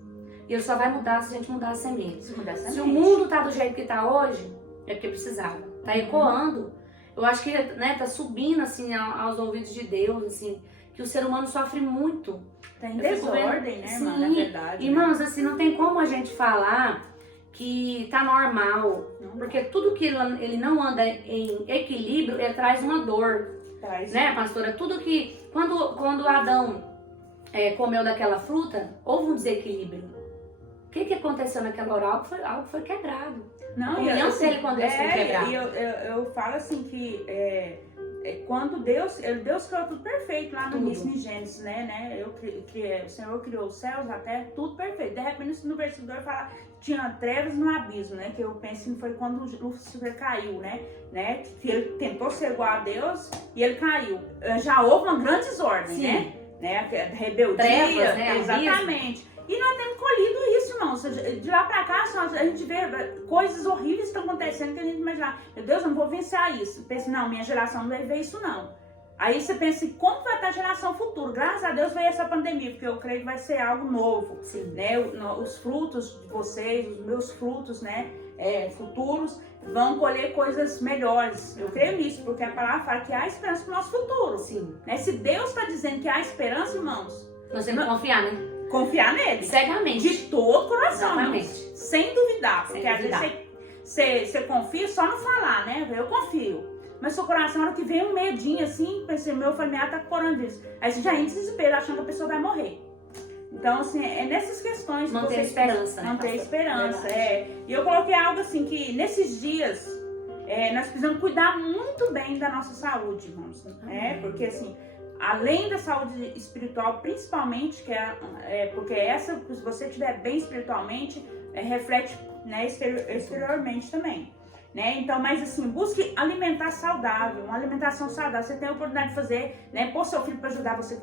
E ele só vai mudar se a gente mudar a semente. Se o mundo tá do jeito que tá hoje, é porque precisava. Tá ecoando. eu acho que, né, tá subindo, assim, aos ouvidos de Deus, assim, que o ser humano sofre muito. Tem desordem, né, irmã, na verdade. Irmãos, assim, não tem como a gente falar que tá normal, porque tudo que ele não anda em equilíbrio, ele traz uma dor, né, pastora? Tudo que, quando Adão comeu daquela fruta, houve um desequilíbrio. O que aconteceu naquela hora? Algo foi quebrado. Não, a comunhão dele com Deus foi quebrada. Eu falo assim que quando Deus criou tudo perfeito lá no início em Gênesis, né? O Senhor criou os céus, a terra, tudo perfeito. De repente no versículo 2 fala tinha trevas no abismo, né? Que eu penso que foi quando Lúcifer caiu, né? Que ele tentou ser igual a Deus e ele caiu. Já houve uma grande desordem, né? Rebeldia, trevas, né? Exatamente. E nós temos colhido isso, irmãos. De lá pra cá, a gente vê coisas horríveis que estão acontecendo que a gente imagina, meu Deus, eu não vou vencer isso. Pensa, não, minha geração não vai ver isso, não. Aí você pensa, como vai estar a geração futura? Graças a Deus veio essa pandemia, porque eu creio que vai ser algo novo. Sim. Né? Os frutos de vocês, os meus frutos, né, futuros, vão colher coisas melhores. Eu creio nisso, porque a palavra fala que há esperança para o nosso futuro. Sim. Né? Se Deus está dizendo que há esperança, irmãos, nós temos que confiar, né? Confiar nele. Cegamente. De todo o coração. Exatamente. Sem duvidar. Porque Sem duvidar. Às vezes você confia só no falar, né? Eu confio. Mas seu coração, na hora que vem um medinho assim, pensei, meu familiar tá com coronavírus. Aí você já entra em desespero, achando que a pessoa vai morrer. Então, assim, é nessas questões. Manter a esperança, né? Manter a esperança, E eu coloquei algo assim que nesses dias nós precisamos cuidar muito bem da nossa saúde, irmãos. Porque assim, além da saúde espiritual, principalmente, porque se você estiver bem espiritualmente, reflete, né, exteriormente também. Né? Então, mas assim, busque alimentar saudável, uma alimentação saudável. Você tem a oportunidade de fazer, né? Pôr seu filho para ajudar você a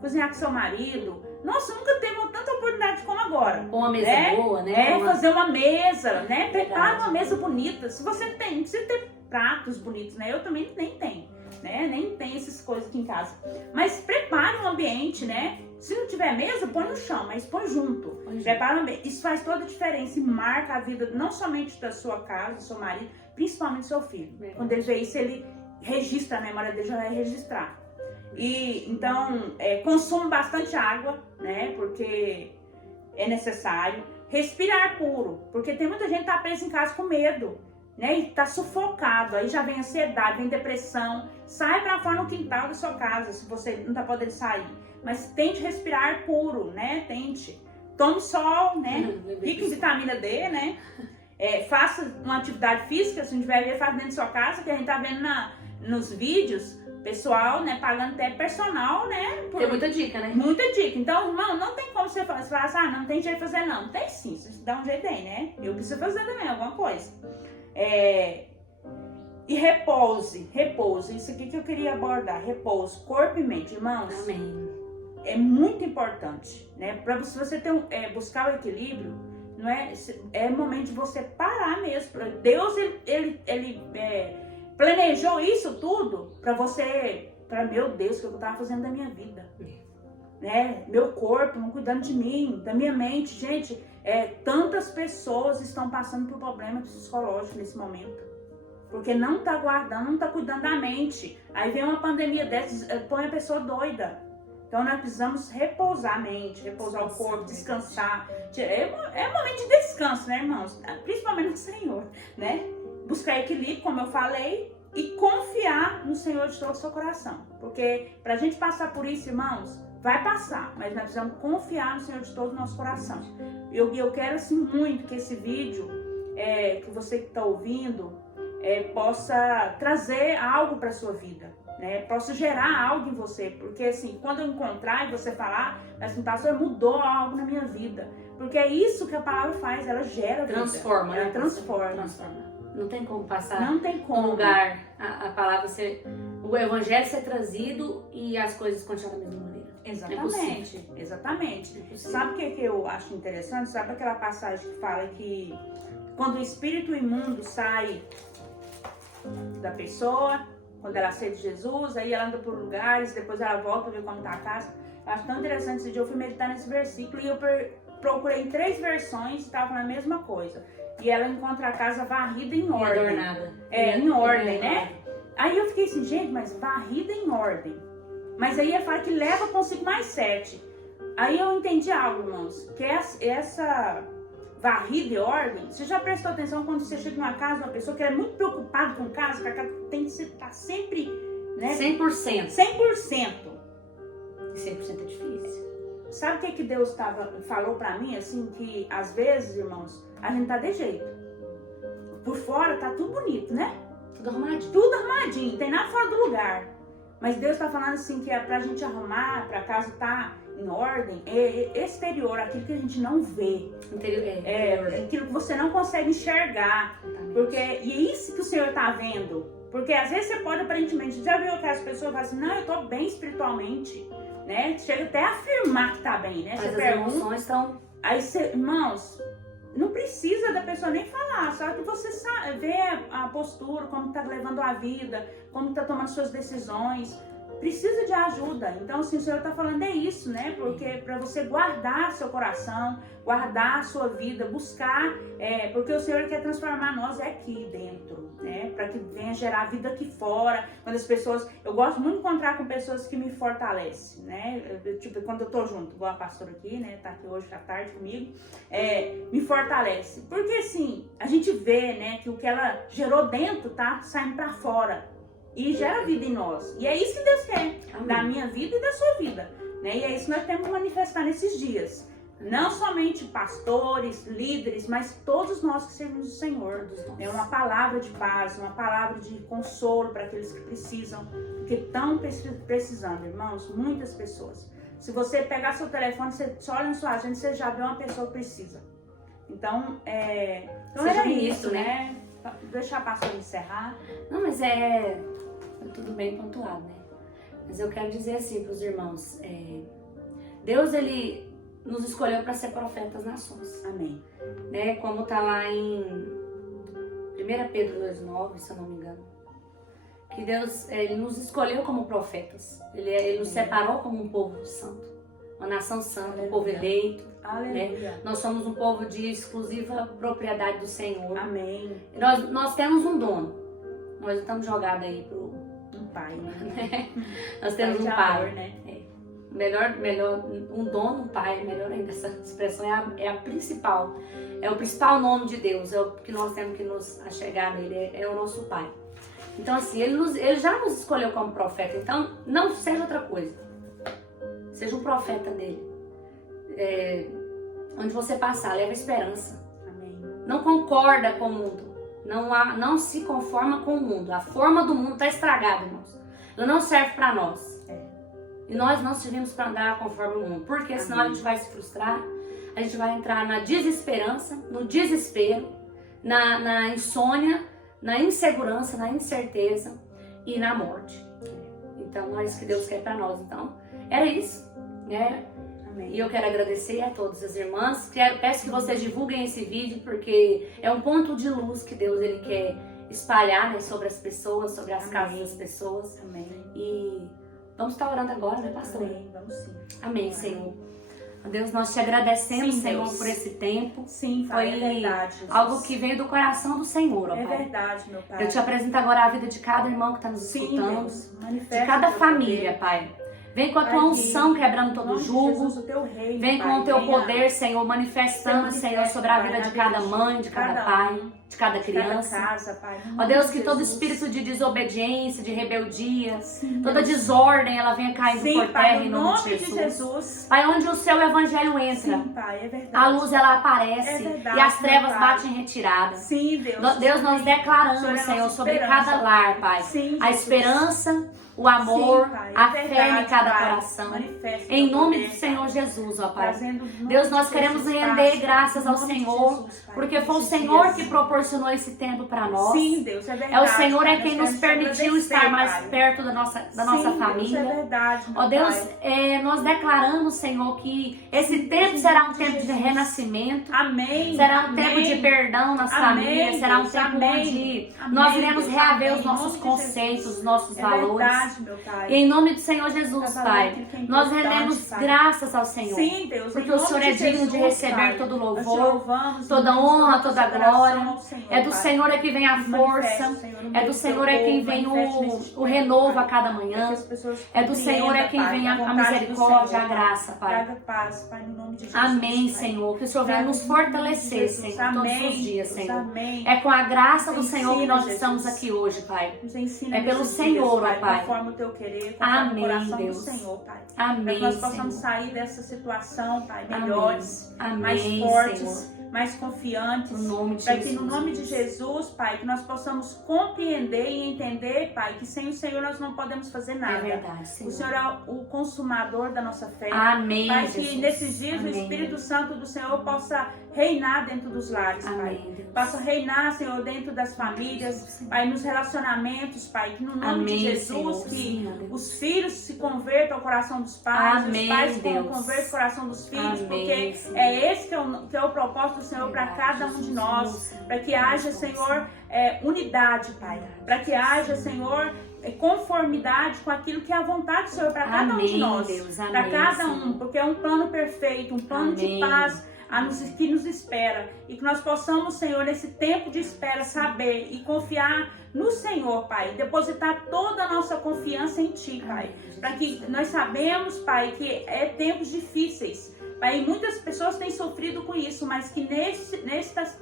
cozinhar com seu marido. Nossa, nunca teve tanta oportunidade como agora. Uma mesa boa, né? Fazer uma mesa, né? Prepara uma mesa bonita. Se você tem, precisa ter pratos bonitos, né? Eu também nem tenho, né? Nem tenho essas coisas aqui em casa. Mas prepare um ambiente, né? Se não tiver mesa, põe no chão, mas põe junto. Prepara um ambiente. Isso faz toda a diferença e marca a vida não somente da sua casa, do seu marido, principalmente do seu filho. Quando ele vê isso, ele registra, a memória dele já vai registrar. E então, consuma bastante água, né? Porque é necessário. Respirar puro, porque tem muita gente que tá presa em casa com medo, né? E tá sufocado, aí já vem ansiedade, vem depressão. Sai pra fora no quintal da sua casa, se você não tá podendo sair. Mas tente respirar puro, né? Tente. Tome sol, né? Rico em vitamina D, né? Faça uma atividade física, se não tiver ver, faz dentro da sua casa, que a gente tá vendo nos vídeos, pessoal, né? Pagando até personal, né? Tem muita dica, né? Muita dica. Então, não tem como você falar assim, não tem jeito de fazer, não. Tem sim, você dá um jeito aí, né? Eu preciso fazer também alguma coisa. E repouse. Isso aqui que eu queria abordar. Repouso, corpo e mente, irmãos. Amém. É muito importante, né? Para você buscar o equilíbrio, não é momento de você parar mesmo. Deus, ele planejou isso tudo para meu Deus, o que eu estava fazendo da minha vida, né? Meu corpo, não cuidando de mim, da minha mente, gente. Tantas pessoas estão passando por problemas psicológicos nesse momento. Porque não tá guardando, não tá cuidando da mente. Aí vem uma pandemia dessas, põe a pessoa doida. Então nós precisamos repousar a mente, repousar o corpo, descansar. É um momento de descanso, né, irmãos? Principalmente no Senhor, né? Buscar equilíbrio, como eu falei, e confiar no Senhor de todo o seu coração. Porque pra gente passar por isso, irmãos, vai passar, mas nós precisamos confiar no Senhor de todo o nosso coração. Eu quero assim muito que esse vídeo, que você que está ouvindo, possa trazer algo para sua vida, né? Possa gerar algo em você, porque assim, quando eu encontrar e você falar, assim, pastor, mudou algo na minha vida, porque é isso que a palavra faz, ela gera transforma, vida. Ela né? transforma. Não tem como passar não tem como. um lugar, a palavra o evangelho ser trazido e as coisas continuarem da mesma maneira. Exatamente, exatamente. Sabe o que eu acho interessante? Sabe aquela passagem que fala que quando o espírito imundo sai da pessoa, quando ela aceita Jesus, aí ela anda por lugares, depois ela volta para ver como está a casa. Eu acho tão interessante esse dia, eu fui meditar nesse versículo e eu procurei em 3 versões e estava falando a mesma coisa. E ela encontra a casa varrida em ordem. Adornada. Em ordem, né? Aí eu fiquei assim, gente, mas varrida em ordem. Mas aí ele fala que leva consigo mais 7. Aí eu entendi algo, irmãos, que essa varrida e ordem, você já prestou atenção quando você chega numa casa, uma pessoa que é muito preocupada com casa, que a casa tem que estar sempre, né? 100%. 100%. E 100% é difícil. Sabe o que Deus falou pra mim, assim, que às vezes, irmãos, a gente tá de jeito. Por fora tá tudo bonito, né? Tudo arrumadinho. Tudo arrumadinho, não tem nada fora do lugar. Mas Deus tá falando assim que é pra gente arrumar, pra casa tá em ordem, é exterior, aquilo que a gente não vê. Interior, É aquilo que você não consegue enxergar. Porque, e é isso que o Senhor tá vendo. Porque às vezes você pode aparentemente, já viu que as pessoas falam assim, não, eu tô bem espiritualmente, né? Chega até a afirmar que tá bem, né? Mas você as pergunta, emoções estão... aí você, irmãos, não precisa da pessoa nem falar, só que você vê a postura, como tá levando a vida, como tá tomando suas decisões. Precisa de ajuda. Então, assim, o Senhor está falando é isso, né? Porque para você guardar seu coração, guardar a sua vida, buscar, porque o Senhor quer transformar nós aqui dentro, né? Para que venha gerar vida aqui fora. Quando as pessoas, eu gosto muito de encontrar com pessoas que me fortalecem, né? Tipo, quando eu tô junto, igual a pastora aqui, né? Tá aqui hoje à tarde comigo, me fortalece. Porque assim, a gente vê, né? Que o que ela gerou dentro tá saindo para fora. E gera vida em nós. E é isso que Deus quer. Amém. Da minha vida e da sua vida. Né? E é isso que nós temos que manifestar nesses dias. Não somente pastores, líderes, mas todos nós que servimos o Senhor. É uma palavra de paz, uma palavra de consolo para aqueles que precisam, que estão precisando, irmãos, muitas pessoas. Se você pegar seu telefone, você só olha na sua agenda, você já vê uma pessoa que precisa. Então, era isso, né? Deixa a pastora encerrar. Não, mas tudo bem pontuado, né? Mas eu quero dizer assim para os irmãos, Deus, ele nos escolheu para ser profetas das nações. Amém. Né? Como tá lá em 1 Pedro 2,9, se eu não me engano. Que Deus, ele nos escolheu como profetas. Ele nos separou como um povo santo. Uma nação santa, aleluia. Um povo eleito. Aleluia. Né? Nós somos um povo de exclusiva propriedade do Senhor. Amém. Nós temos um dono. Nós não estamos jogados aí pro pai, né? Nós temos um pai. Amor, né? Melhor, um dono, um pai, melhor ainda. Essa expressão é a principal. É o principal nome de Deus. É o que nós temos que nos achegar nele. É o nosso pai. Então, assim, ele já nos escolheu como profeta. Então, não seja outra coisa. Seja um profeta dele. Onde você passar, leva esperança. Amém. Não concorda com o mundo. Não se conforma com o mundo. A forma do mundo está estragada, irmãos. Ela não serve para nós. E nós não servimos para andar conforme o mundo. Porque senão a gente vai se frustrar. A gente vai entrar na desesperança, no desespero, na insônia, na insegurança, na incerteza e na morte. Então, não é isso que Deus quer para nós. Então, era isso, né? Amém. E eu quero agradecer a todas as irmãs. Peço que vocês divulguem esse vídeo, porque é um ponto de luz que Deus ele quer espalhar, né, sobre as pessoas, sobre as casas das pessoas. Amém. E vamos estar orando agora, né, pastora? Amém. Vamos sim. Amém, Senhor. Deus, nós te agradecemos, sim, Senhor, Deus, por esse tempo. Sim, Pai, é verdade, Jesus. Algo que veio do coração do Senhor, ó, Pai. É verdade, meu Pai. Eu te apresento agora a vida de cada irmão que está nos escutando, de cada família, Pai. Vem com a tua unção quebrando todo jugo. Vem com o teu poder, Senhor, manifestando, Senhor, sobre a vida de cada mãe, de cada pai, de cada criança. Ó Deus, que todo espírito de desobediência, de rebeldia, toda desordem, ela venha caindo por terra em nome de Jesus. Pai, onde o seu evangelho entra, a luz ela aparece e as trevas batem em retirada. Sim, Deus. Deus, nós declaramos, Senhor, sobre cada lar, Pai, a esperança, o amor, a fé em cada coração. Em nome do Senhor Jesus, ó Pai. Deus, nós queremos render graças ao Senhor, porque foi o Senhor que proporcionou esse tempo para nós. Sim, Deus, é verdade. É o Senhor quem nos permitiu estar mais perto da nossa família. Deus, é verdade, ó Deus, nós declaramos, Senhor, que esse tempo será um tempo de renascimento. Amém. Será um tempo de perdão nas famílias. Será um tempo onde nós iremos reaver os nossos conceitos, os nossos valores. Meu Pai. E em nome do Senhor Jesus, Pai. Nós rendemos graças ao Senhor. Sim, Deus, porque o Senhor é digno de receber todo louvor, louvamos, toda honra, toda glória. Senhor, É do Senhor é que vem a força. É do Senhor é quem vem o renovo a cada manhã. É do Senhor é quem vem a misericórdia, a graça, Pai. Traga paz, Pai, no nome de Jesus. Amém, Senhor. Que o Senhor venha nos fortalecer, Senhor, todos os dias, Senhor. Amém. É com a graça do Senhor que nós estamos aqui hoje, Pai. É pelo Senhor, ó Pai. Conforme o teu querer, conforme Amém, o coração Deus. do Senhor, Pai. Amém, Para que nós possamos Senhor. sair dessa situação, Pai, melhores, Amém. mais Amém, fortes, Senhor. mais confiantes. No nome de Para que Jesus. no nome de Jesus, Pai, que nós possamos compreender e entender, Pai, que sem o Senhor nós não podemos fazer nada. É verdade, Senhor. O Senhor é o consumador da nossa fé. Amém, Pai, Jesus. que nesses dias Amém. o Espírito Santo do Senhor possa reinar dentro dos lares, Pai. Amém, Deus. Possa reinar, Senhor, dentro das famílias, Pai, nos relacionamentos, Pai, que no nome Amém, de Jesus, Senhor. que Sim, Deus. os filhos se convertam ao coração dos pais, Amém, os pais Deus. convertam ao coração dos filhos, Amém, porque Senhor. é esse que é o propósito do Senhor para cada um de nós, para que haja, Senhor, unidade, Pai, para que haja, Senhor, conformidade com aquilo que é a vontade do Senhor para cada um de Amém, nós, Deus. para Amém, cada um, Senhor. porque é um plano perfeito, um plano de Amém. paz que nos espera, e que nós possamos, Senhor, nesse tempo de espera, saber e confiar no Senhor, Pai, depositar toda a nossa confiança em Ti, Pai, para que nós sabemos, Pai, que é tempos difíceis, Pai, e muitas pessoas têm sofrido com isso, mas que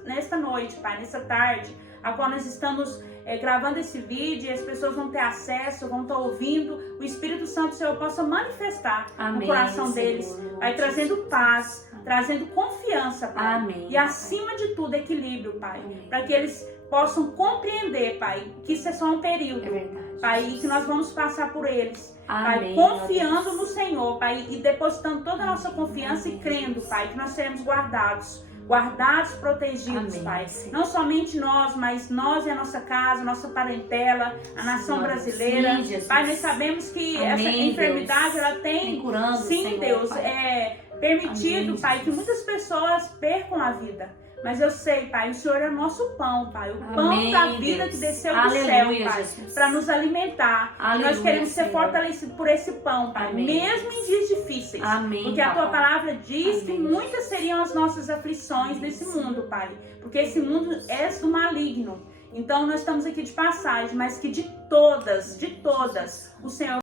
nesta noite, Pai, nessa tarde, a qual nós estamos gravando esse vídeo, e as pessoas vão ter acesso, vão estar ouvindo, o Espírito Santo do Senhor possa manifestar Amém, no coração Senhor. deles, Pai, trazendo paz, trazendo confiança, Pai, Amém. e acima de tudo equilíbrio, Pai, Amém. para que eles possam compreender, Pai, que isso é só um período, É verdade. Pai, e que nós vamos passar por eles, Amém, Pai, confiando ó Deus. no Senhor, Pai, e depositando toda a nossa confiança e crendo, Pai, que nós seremos guardados, protegidos, Amém, Pai. Senhor. Não somente nós, mas nós e a nossa casa, a nossa parentela, a nação Senhor. brasileira. Sim, Jesus. Pai, nós sabemos que Amém, essa enfermidade, Deus. ela tem, Vem curando, sim, Senhor, Deus, Pai. é permitido, Amém, Pai, que Jesus. muitas pessoas percam a vida. Mas eu sei, Pai, o Senhor é o nosso pão, Pai. O pão Amém, da vida Deus. que desceu Aleluia, do céu, Pai, Jesus. para nos alimentar. Aleluia, Nós queremos ser Senhor. fortalecidos por esse pão, Pai, Amém, mesmo em dias difíceis. Amém, Porque a Tua papai. palavra diz que Amém, muitas seriam as nossas aflições nesse mundo, Pai. Porque esse mundo é do maligno. Então nós estamos aqui de passagem, mas que de todas, o Senhor